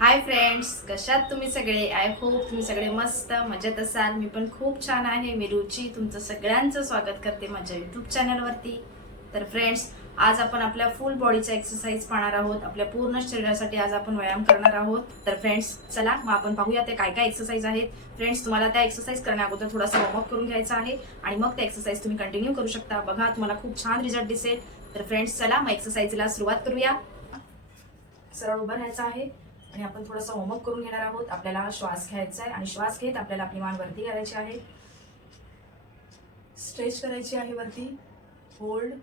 Hi friends कशात तुम्ही सगळे? आय होप तुम्ही सगळे मस्त मजेत असाल. मी पण खूप छान आहे. मी रुची तुमचं सगळ्यांचं स्वागत करते माझ्या युट्यूब चॅनलवरती तर फ्रेंड्स आज आपण आपल्या फुल बॉडीचा एक्सरसाइज पाहणार आहोत. आपल्या पूर्ण शरीरासाठी आज आपण व्यायाम करणार आहोत. तर फ्रेंड्स चला मग आपण पाहूया ते काय काय एक्सरसाइज आहेत. फ्रेंड्स तुम्हाला त्या एक्सरसाइज करण्या अगोदर थोडासा वॉर्मअप करून घ्यायचा आहे. आणि मग त्या एक्सरसाइज तुम्ही कंटिन्यू करू शकता. बघा तुम्हाला खूप छान रिझल्ट दिसेल. तर फ्रेंड्स चला मग एक्सरसाइजला सुरुवात करूया. सरळ उभं राहायचं आहे. आणि आपण थोडंसं वॉर्मअप करून घेणार आहोत. आपल्याला श्वास घ्यायचा आहे आणि श्वास घेत आपल्याला आपली मान वरती करायची आहे. स्ट्रेच करायची आहे वरती. होल्ड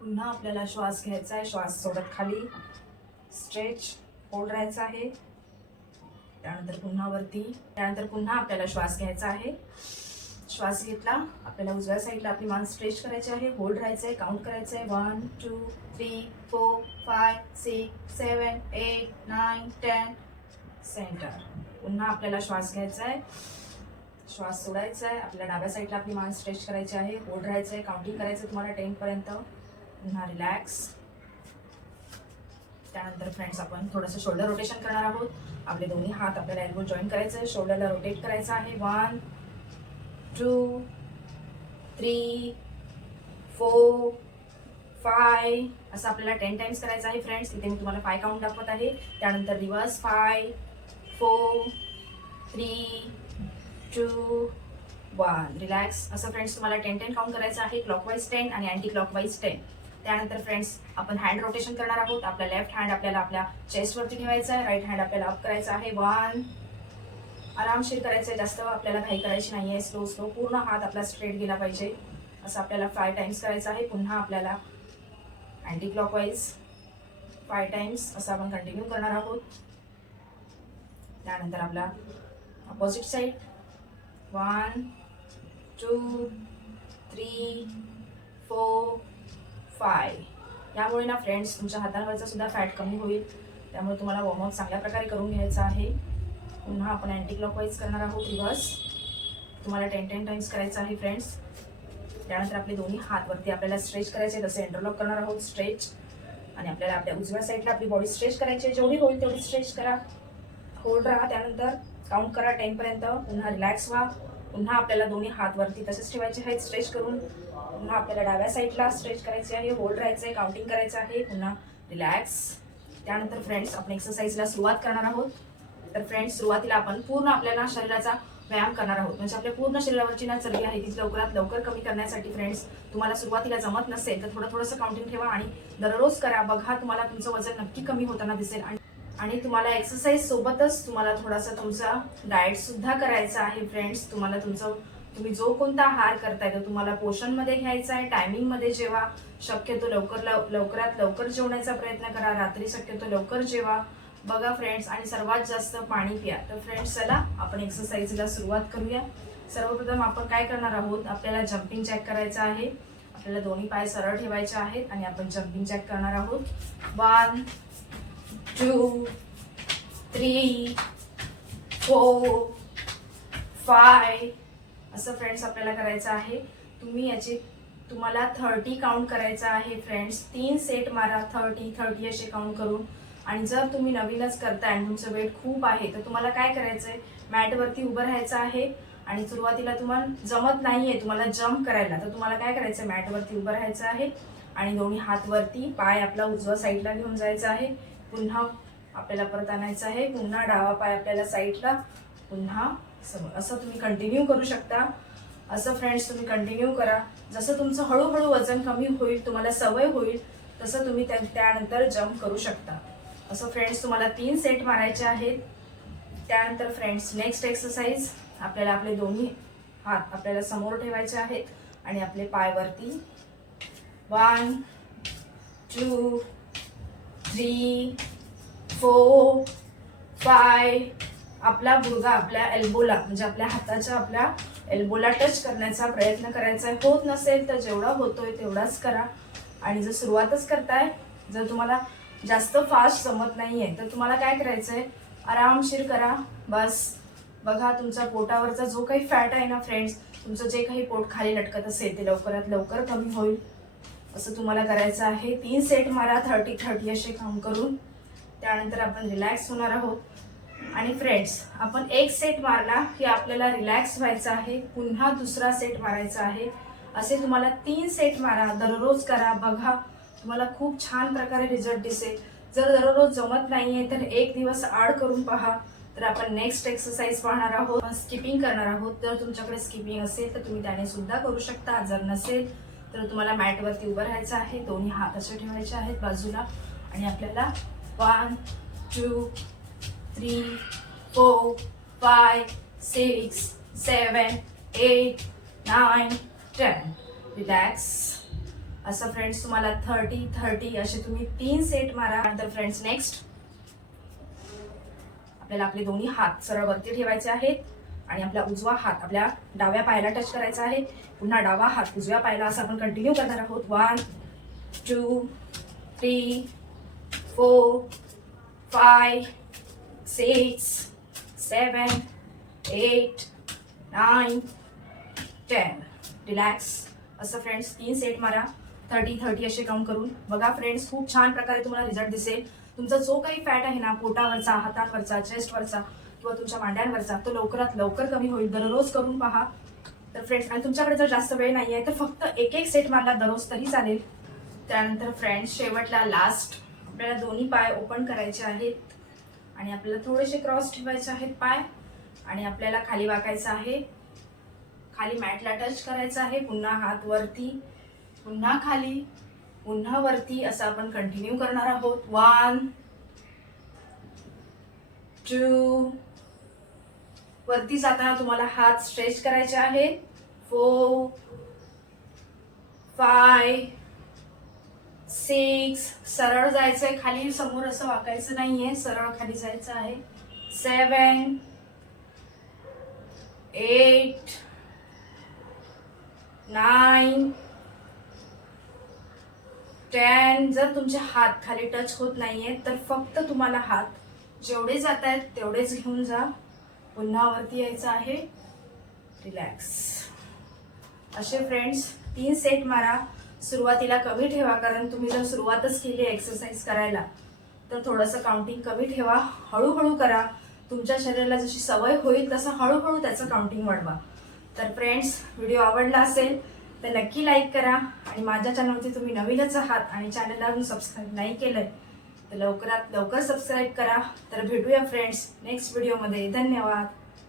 पुन्हा आपल्याला श्वास घ्यायचा आहे. श्वास सोडत खाली. स्ट्रेच होल्ड राहायचा आहे. त्यानंतर पुन्हा वरती. त्यानंतर पुन्हा आपल्याला श्वास घ्यायचा आहे. श्वास घेतला. आपल्याला उजव्या साईडला आपली मान स्ट्रेच करायची आहे. होल्ड राहायचं आहे. काउंट करायचं आहे. One two three four five six seven eight nine ten centre पुन्हा आपल्याला श्वास घ्यायचा आहे. श्वास सोडायचा आहे. आपल्या डाव्या साईडला आपली मान स्ट्रेच करायची आहे. होल्ड राहायचं आहे. काउंटिंग करायचं आहे तुम्हाला टेनपर्यंत पुन्हा रिलॅक्स त्यानंतर फ्रेंड्स आपण थोडंसं शोल्डर रोटेशन करणार आहोत. आपले दोन्ही हात आपल्याला एल्बो जॉईन करायचं आहे. शोल्डरला रोटेट करायचं आहे. One two three four five असं आपल्याला टेन टाइम्स करायचं आहे फ्रेंड्स इथे मी तुम्हाला फाय काउंट दाखवत आहे. त्यानंतर reverse five four three two one relax असं फ्रेंड्स तुम्हाला टेन टेन काउंट करायचं आहे. क्लॉकवाईज टेन आणि अँटी क्लॉकवाईज टेन त्यानंतर फ्रेंड्स आपण हँड रोटेशन करणार आहोत. आपला लेफ्ट हँड आपल्याला आपल्या चेस्टवरती ठेवायचा आहे. राईट हँड आपल्याला अप करायचा आहे. वन आरामशीर करायचं आहे जास्त आपल्याला घाई करायची नाही आहे स्लो स्लो पूर्ण हात आपला स्ट्रेट गेला पाहिजे. असं आपल्याला फाय टाइम्स करायचं आहे. पुन्हा आपल्याला अँटी क्लॉकवाईज फाय टाइम्स असं आपण कंटिन्यू करणार आहोत. त्यानंतर आपला opposite side one two three four five यामुळे ना फ्रेंड्स तुमच्या हातांवरचा सुद्धा फॅट कमी होईल. त्यामुळे तुम्हाला वॉर्मअप चांगल्या प्रकारे करून घ्यायचा आहे. पुन्हा आपण अँटी क्लॉकवाईज करणार आहोत रिव्हर्स तुम्हाला टेन टेन टाइम्स करायचं आहे फ्रेंड्स त्यानंतर आपले दोन्ही हात वरती आपल्याला स्ट्रेच करायचे तसे इंटरलॉक करणार आहोत स्ट्रेच आणि आपल्याला आपल्या उजव्या साईडला आपली बॉडी स्ट्रेच करायची आहे. जेवढी होईल तेवढी स्ट्रेच करा. होल्ड राहा. त्यानंतर काउंट करा. टेनपर्यंत पुन्हा रिलॅक्स व्हा. पुन्हा आपल्याला दोन्ही हात वरती तसेच ठेवायचे आहेत. स्ट्रेच करून पुन्हा आपल्याला डाव्या साईडला स्ट्रेच करायचे आहे. होल्ड राहायचं आहे. काउंटिंग करायचं आहे. पुन्हा रिलॅक्स त्यानंतर फ्रेंड्स आपण एक्सरसाइजला सुरुवात करणार आहोत. तर फ्रेंड्स सुरुवातीला आपण पूर्ण आपल्याला शरीराचा व्यायाम करणार आहोत. म्हणजे आपल्या पूर्ण शरीरावरची ना चरबी आहे ती लवकरात लवकर कमी करण्यासाठी फ्रेंड्स तुम्हाला सुरुवातीला जमत नसेल तर थोडं थोडंसं काउंटिंग ठेवा आणि दररोज करा. बघा तुम्हाला तुमचं वजन नक्की कमी होताना दिसेल आणि आणि तुम्हाला एक्सरसाइज सोबतच तुम्हाला थोडासा तुमचा डाएट सुद्धा करायचा आहे फ्रेंड्स तुम्हाला तुमचं तुम्ही जो कोणता आहार करताय तो तुम्हाला पोषणमध्ये घ्यायचा आहे टायमिंगमध्ये जेवा. शक्यतो लवकर लव लवकरात लवकर जेवण्याचा प्रयत्न करा. रात्री शक्यतो लवकर जेवा. बघा फ्रेंड्स आणि सर्वात जास्त पाणी प्या. तर फ्रेंड्स चला आपण एक्सरसाइजला सुरुवात करूया. सर्वप्रथम आपण काय करणार आहोत? आपल्याला जम्पिंग जॅक करायचं आहे. आपल्याला दोन्ही पाय सरळ ठेवायचे आहेत आणि आपण जम्पिंग जॅक करणार आहोत. One two three four five असं फ्रेंड्स आपल्याला करायचं आहे. तुम्ही याचे तुम्हाला थर्टी काउंट करायचं आहे फ्रेंड्स तीन सेट मारा थर्टी थर्टी असे काउंट करून. आणि जर तुम्ही नवीनच करताय आणि तुमचं वेट खूप आहे तर तुम्हाला काय करायचं आहे मॅटवरती उभं राहायचं आहे आणि सुरुवातीला तुम्हाला जमत नाही आहे तुम्हाला जम्प करायला तर तुम्हाला काय करायचं आहे मॅटवरती उभं राहायचं आहे आणि दोन्ही हातवरती पाय आपला उजवा साईडला घेऊन जायचा आहे. पुन्हा आपल्याला परत आणायचं आहे. पुन्हा डावा पाय आपल्याला साईडला पुन्हा समोर असं तुम्ही कंटिन्यू करू शकता. असं फ्रेंड्स तुम्ही कंटिन्यू करा. जसं तुमचं हळूहळू वजन कमी होईल तुम्हाला सवय होईल तसं तुम्ही त्या त्यानंतर जम्प करू शकता. असं फ्रेंड्स तुम्हाला तीन सेट मारायचे आहेत. त्यानंतर फ्रेंड्स नेक्स्ट एक्सरसाइज आपल्याला आपले दोन्ही हात आपल्याला समोर ठेवायचे आहेत आणि आपले पाय वरती. One two three four five आपला भुरगा आपल्या एल्बोला म्हणजे आपल्या हाताच्या आपल्या एल्बोला टच करण्याचा प्रयत्न करायचा आहे. होत नसेल तर जेवढा होतोय तेवढाच करा. आणि जर सुरुवातच करताय जर तुम्हाला जास्त फास्ट जमत नाही आहे तर तुम्हाला काय करायचंय? आरामशीर करा. बस. बघा तुमचा पोटावरचा जो काही फॅट आहे ना फ्रेंड्स तुमचं जे काही पोट खाली लटकत असेल ते लवकरात लवकर कमी होईल. असं तुम्हाला करायचं आहे. तीन सेट मारा थर्टी थर्टी असे काम करून. त्यानंतर आपण रिलॅक्स होणार आहोत. आणि फ्रेंड्स आपण एक सेट मारला की आपल्याला रिलॅक्स व्हायचं आहे. पुन्हा दुसरा सेट मारायचा आहे. असे तुम्हाला तीन सेट मारा. दररोज करा. बघा. तुम्हाला खूप छान प्रकारे रिझल्ट दिसेल. जर दररोज जमत नाही आहे तर एक दिवस आड करून पहा. तर आपण नेक्स्ट एक्सरसाइज पाहणार आहोत. स्किपिंग करणार आहोत. जर तुमच्याकडे स्किपिंग असेल तर तुम्ही त्याने सुद्धा करू शकता. जर नसेल तर तुम्हाला मॅटवरती उभं राहायचं आहे. दोन्ही हात असे ठेवायचे आहेत बाजूला. आणि आपल्याला one two three four five six seven eight nine ten relax असं फ्रेंड्स तुम्हाला थर्टी थर्टी असे तुम्ही तीन सेट मारा. नंतर फ्रेंड्स नेक्स्ट आपल्याला आपले दोन्ही हात सरळ वरती ठेवायचे आहेत. आणि आपला उजवा हात आपल्या डाव्या पायाला टच करायचा आहे. पुन्हा डावा हात उजव्या पायाला असं आपण कंटिन्यू करणार आहोत. One two three four five six seven eight nine ten relax असं फ्रेंड्स तीन सेट मारा. थर्टी थर्टी असे काउंट करून. बघा फ्रेंड्स खूप छान प्रकारे तुम्हाला रिझल्ट दिसेल. तुमचा जो काही फॅट आहे ना पोटावरचा हातावरचा चेस्टवरचा किंवा तुमच्या मांड्यांवरचा तो लवकरात लवकर कमी होईल. दररोज करून पहा. तर फ्रेंड्स आणि तुमच्याकडे जर जास्त वेळ नाही आहे तर फक्त एक एक सेट मारला दररोज तरी चालेल. त्यानंतर फ्रेंड्स शेवटला लास्ट आपल्याला दोन्ही पाय ओपन करायचे आहेत. आणि आपल्याला थोडेसे क्रॉस ठेवायचे आहेत पाय. आणि आपल्याला खाली वाकायचं आहे. खाली मॅटला टच करायचं आहे. पुन्हा हात वरती. पुन्हा खाली पुन्हा वरती असं आपण कंटिन्यू करणार आहोत. वन टू वरती जाताना तुम्हाला हात स्ट्रेच करायचे आहेत. फोर फाय सिक्स सरळ जायचं आहे खाली समोर असं वाकायचं नाही आहे सरळ खाली जायचं आहे. सेवन एट नाईन टेन जर तुमचे हात खाली टच होत नाहीये तर फक्त तुम्हाला हात जेवढे जात आहेत तेवढेच घेऊन जा. पुन्हा वरती यायचं आहे. रिलॅक्स असे फ्रेंड्स तीन सेट मारा. सुरुवातीला कमी ठेवा कारण तुम्ही जर सुरुवातच केली एक्सरसाइज करायला तर थोडंसं काउंटिंग कमी ठेवा. हळूहळू करा. तुमच्या शरीराला जशी सवय होईल तसं हळूहळू त्याचं काउंटिंग वाढवा. तर फ्रेंड्स व्हिडिओ आवडला असेल तर नक्की लाईक करा आणि माझ्या चॅनलवरती तुम्ही नवीनच आहात आणि चॅनलला अजून सबस्क्राईब नाही केलं तर लवकरात लवकर सबस्क्राईब करा. तर भेटूया फ्रेंड्स नेक्स्ट व्हिडिओमध्ये धन्यवाद.